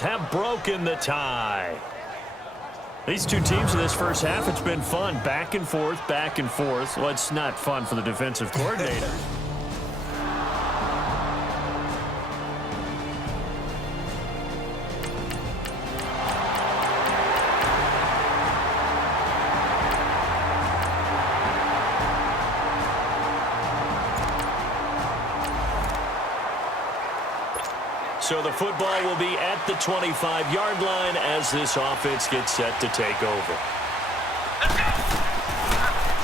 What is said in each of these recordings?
have broken the tie. These two teams in this first half, it's been fun. Back and forth, back and forth. Well, it's not fun for the defensive coordinator. So the football will be at the 25-yard line as this offense gets set to take over.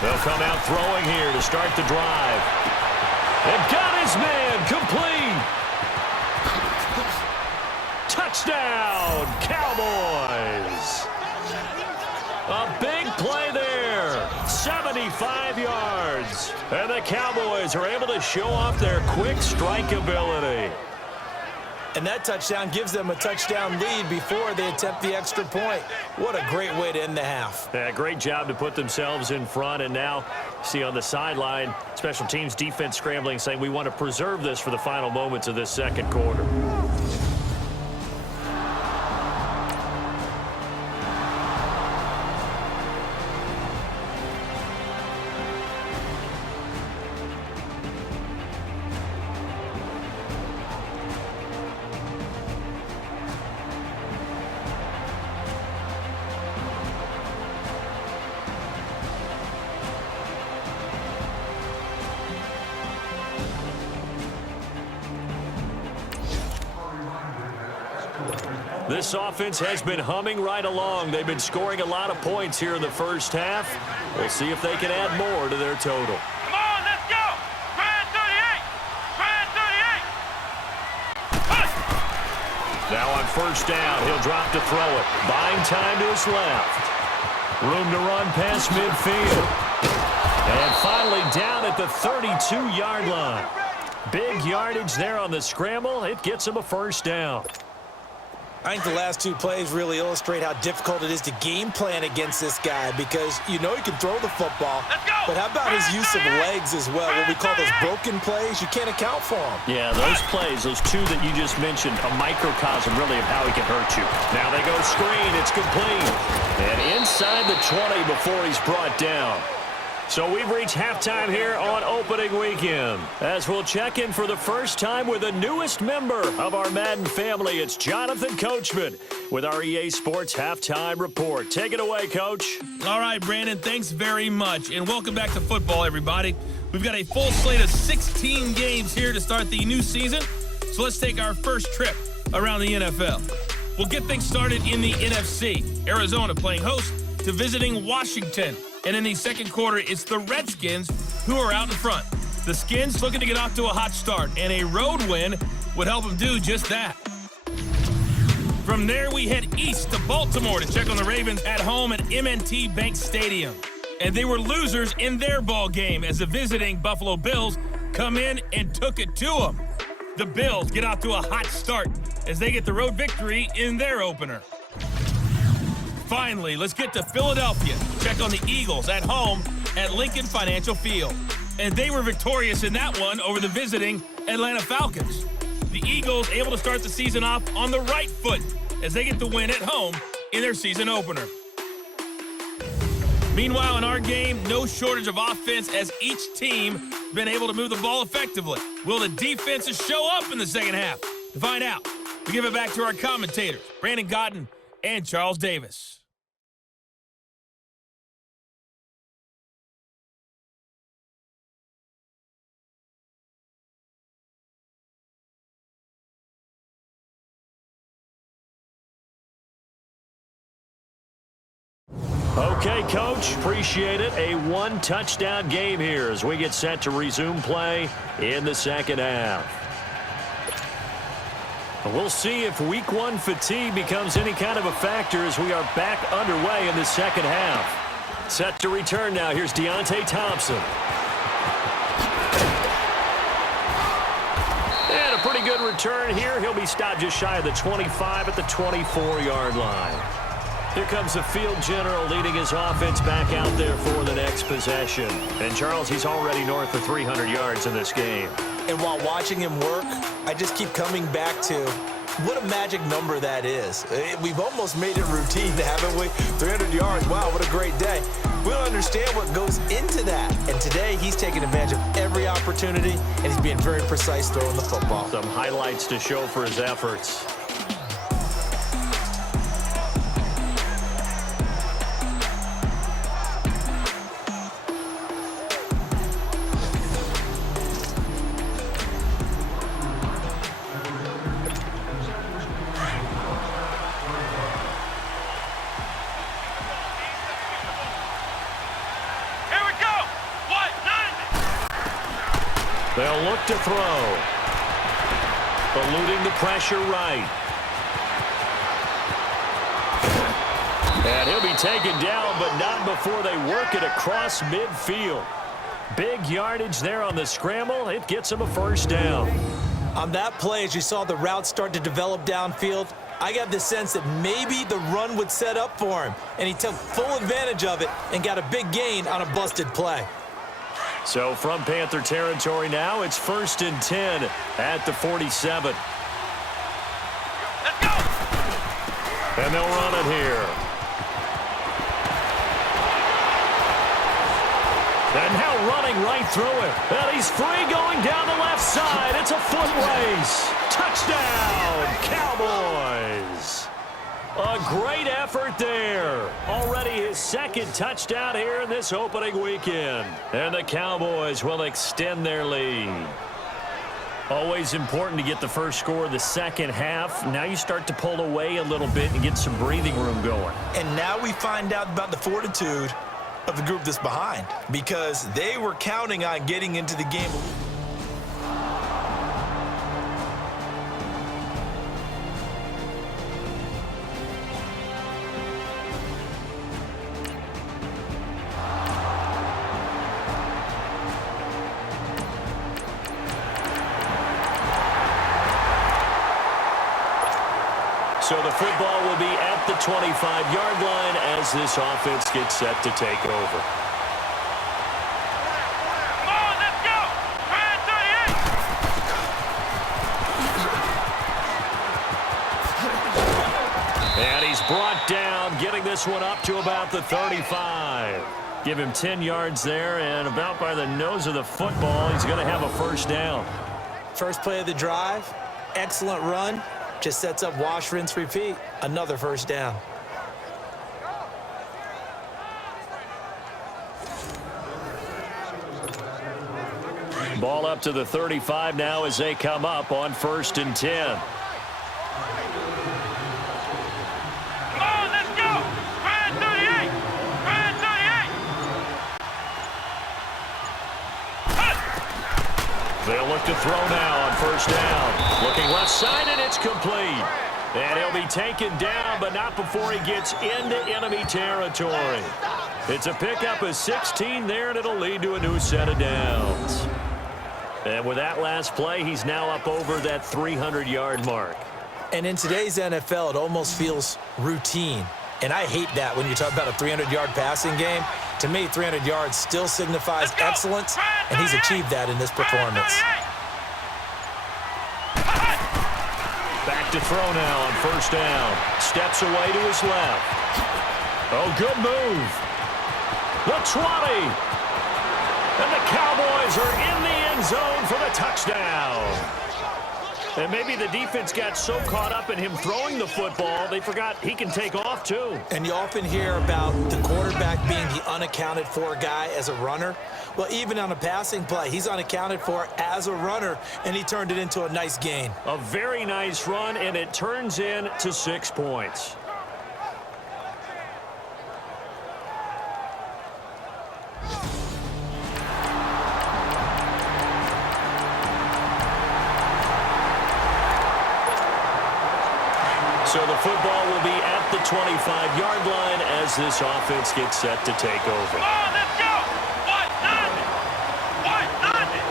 They'll come out throwing here to start the drive. And got his man complete. Touchdown, Cowboys. A big play there. 75 yards. And the Cowboys are able to show off their quick strike ability. And that touchdown gives them a touchdown lead before they attempt the extra point. What a great way to end the half. Yeah, great job to put themselves in front. And now, see on the sideline, special teams defense scrambling, saying we want to preserve this for the final moments of this second quarter. This offense has been humming right along. They've been scoring a lot of points here in the first half. We'll see if they can add more to their total. Come on, let's go! Grand 38! Grand 38! Now on first down, he'll drop to throw it. Buying time to his left. Room to run past midfield. And finally down at the 32-yard line. Big yardage there on the scramble. It gets him a first down. I think the last two plays really illustrate how difficult it is to game plan against this guy because you know he can throw the football, but how about his use of legs as well? What we call those broken plays, you can't account for them. Yeah, those plays, those two that you just mentioned, a microcosm really of how he can hurt you. Now they go screen, it's complete. And inside the 20 before he's brought down. So we've reached halftime here on opening weekend. As we'll check in for the first time with the newest member of our Madden family, it's Jonathan Coachman with our EA Sports Halftime Report. Take it away, Coach. All right, Brandon, thanks very much. And welcome back to football, everybody. We've got a full slate of 16 games here to start the new season. So let's take our first trip around the NFL. We'll get things started in the NFC. Arizona playing host to visiting Washington. And in the second quarter, it's the Redskins who are out in front. The Skins looking to get off to a hot start, and a road win would help them do just that. From there, we head east to Baltimore to check on the Ravens at home at M&T Bank Stadium. And they were losers in their ball game as the visiting Buffalo Bills come in and took it to them. The Bills get off to a hot start as they get the road victory in their opener. Finally, let's get to Philadelphia. Check on the Eagles at home at Lincoln Financial Field. And they were victorious in that one over the visiting Atlanta Falcons. The Eagles able to start the season off on the right foot as they get the win at home in their season opener. Meanwhile, in our game, no shortage of offense as each team been able to move the ball effectively. Will the defenses show up in the second half? To find out, we give it back to our commentators, Brandon Godden and Charles Davis. Okay, Coach, appreciate it. A one-touchdown game here as we get set to resume play in the second half. We'll see if week one fatigue becomes any kind of a factor as we are back underway in the second half. Set to return now. Here's Deontay Thompson. And a pretty good return here. He'll be stopped just shy of the 25 at the 24-yard line. Here comes the field general leading his offense back out there for the next possession. And, Charles, he's already north of 300 yards in this game. And while watching him work, I just keep coming back to What a magic number that is. We've almost made it routine, haven't we? 300 yards, wow, what a great day. We don't understand what goes into that. And today, he's taking advantage of every opportunity, and he's being very precise throwing the football. Some highlights to show for his efforts. They'll look to throw. Eluding the pressure right. And he'll be taken down, but not before they work it across midfield. Big yardage there on the scramble. It gets him a first down. On that play, as you saw the route start to develop downfield, I got the sense that maybe the run would set up for him, and he took full advantage of it and got a big gain on a busted play. So from Panther territory now, it's 1st and 10 at the 47. Let's go! And they'll run it here. And now running right through it. And he's free going down the left side. It's a foot race. Touchdown, Cowboys. A great effort there. Already his second touchdown here in this opening weekend. And the Cowboys will extend their lead. Always important to get the first score of the second half. Now you start to pull away a little bit and get some breathing room going. And now we find out about the fortitude of the group that's behind, because they were counting on getting into the game. So the football will be at the 25-yard line as this offense gets set to take over. Come on, let's go! Red 38! And he's brought down, getting this one up to about the 35. Give him 10 yards there, and about by the nose of the football, he's going to have a first down. First play of the drive, excellent run. Just sets up wash, rinse, repeat. Another first down. Ball up to the 35 now as they come up on 1st and 10. Come on, let's go! Red 38! Red 38! They'll look to throw now on first down. Looking left side, and it's complete. And he'll be taken down, but not before he gets into enemy territory. It's a pickup of 16 there, and it'll lead to a new set of downs. And with that last play, he's now up over that 300-yard mark. And in today's NFL, it almost feels routine. And I hate that when you talk about a 300-yard passing game. To me, 300 yards still signifies excellence, and he's achieved that in this performance. Back to throw now on first down. Steps away to his left. Oh, good move. The 20. And the Cowboys are in the end zone for the touchdown. And maybe the defense got so caught up in him throwing the football, they forgot he can take off too. And you often hear about the quarterback being the unaccounted for guy as a runner. Well, even on a passing play, he's unaccounted for as a runner, and he turned it into a nice gain. A very nice run, and it turns into 6 points. So the football will be at the 25-yard line as this offense gets set to take over. Come on, let's go! What? Nothing! What? Nothing!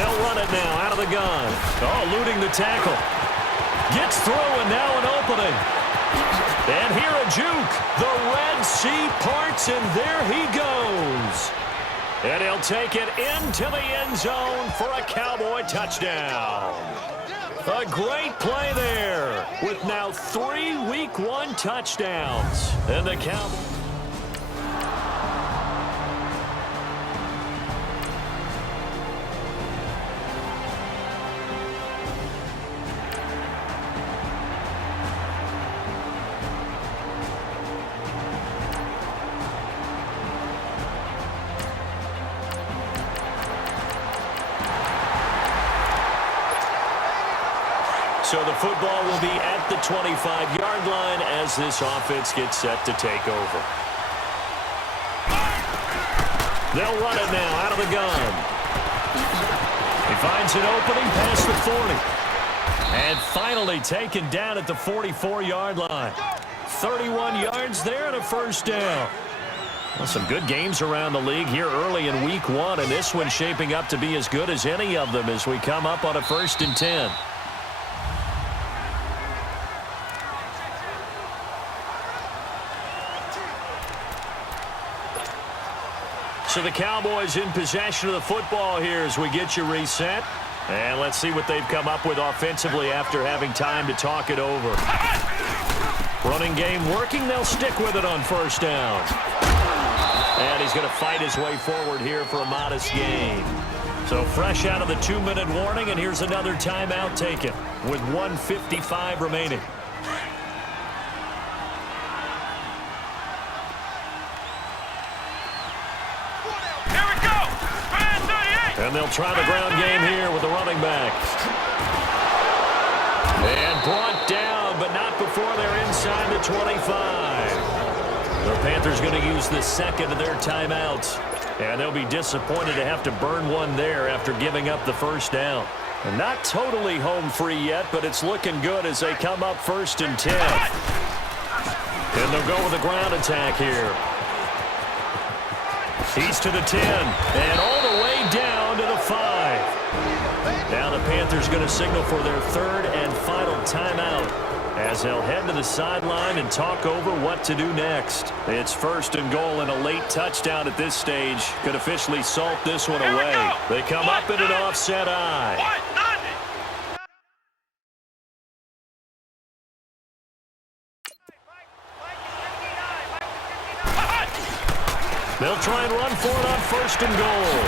They'll run it now out of the gun. Oh, eluding the tackle. Gets through, and now an opening. And here a juke. The Red Sea parts, and there he goes. And he'll take it into the end zone for a Cowboy touchdown. A great play there with now 3 Week 1 touchdowns. And the Cowboys. So the football will be at the 25-yard line as this offense gets set to take over. They'll run it now out of the gun. He finds an opening past the 40. And finally taken down at the 44-yard line. 31 yards there and a first down. Well, some good games around the league here early in Week 1, and this one's shaping up to be as good as any of them as we come up on a 1st and 10. So the Cowboys in possession of the football here as we get you reset. And let's see what they've come up with offensively after having time to talk it over. Running game working. They'll stick with it on first down. And he's going to fight his way forward here for a modest gain. So fresh out of the 2-minute warning, and here's another timeout taken with 1:55 remaining. And they'll try the ground game here with the running back. And brought down, but not before they're inside the 25. The Panthers going to use the second of their timeouts. And they'll be disappointed to have to burn one there after giving up the first down. And not totally home free yet, but it's looking good as they come up 1st and 10. And they'll go with a ground attack here. He's to the 10, and all the way down to the 5. Now the Panthers going to signal for their 3rd and final timeout as they'll head to the sideline and talk over what to do next. It's 1st and goal, and a late touchdown at this stage could officially salt this one away. They come up in an offset eye. They'll try and run for it on 1st and goal.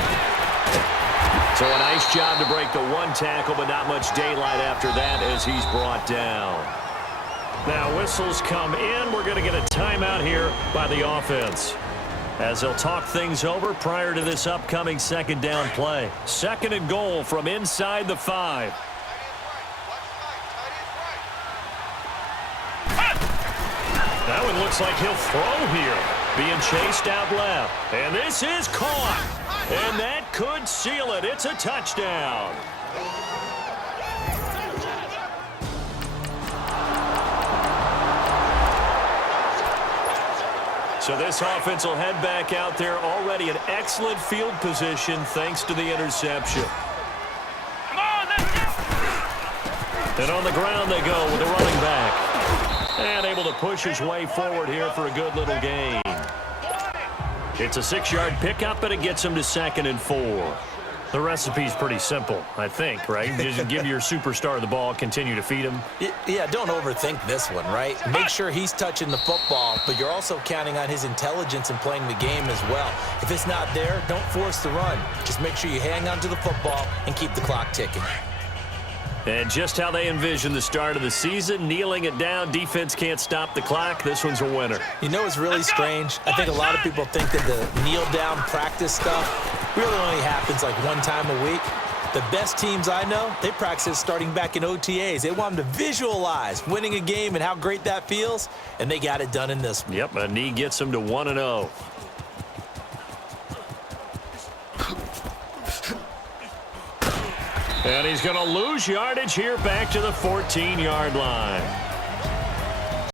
So a nice job to break the 1 tackle, but not much daylight after that as he's brought down. Now whistles come in. We're going to get a timeout here by the offense as they'll talk things over prior to this upcoming 2nd down play. 2nd and goal from inside the 5. That one looks like he'll throw here. Being chased out left. And this is caught. And that could seal it. It's a touchdown. So this offense will head back out there already in excellent field position thanks to the interception. And on the ground they go with the running back. And able to push his way forward here for a good little gain. It's a 6-yard pickup, and it gets him to 2nd and 4. The recipe's pretty simple, I think, right? Just give your superstar the ball, continue to feed him. Yeah, don't overthink this one, right? Make sure he's touching the football, but you're also counting on his intelligence in playing the game as well. If it's not there, don't force the run. Just make sure you hang on to the football and keep the clock ticking. And just how they envision the start of the season, kneeling it down, defense can't stop the clock. This one's a winner. You know, it's really strange. I think a lot of people think that the kneel-down practice stuff really only happens like 1 time a week. The best teams I know, they practice starting back in OTAs. They want them to visualize winning a game and how great that feels, and they got it done in this one. Yep, a knee gets them to 1-0. And he's going to lose yardage here back to the 14-yard line.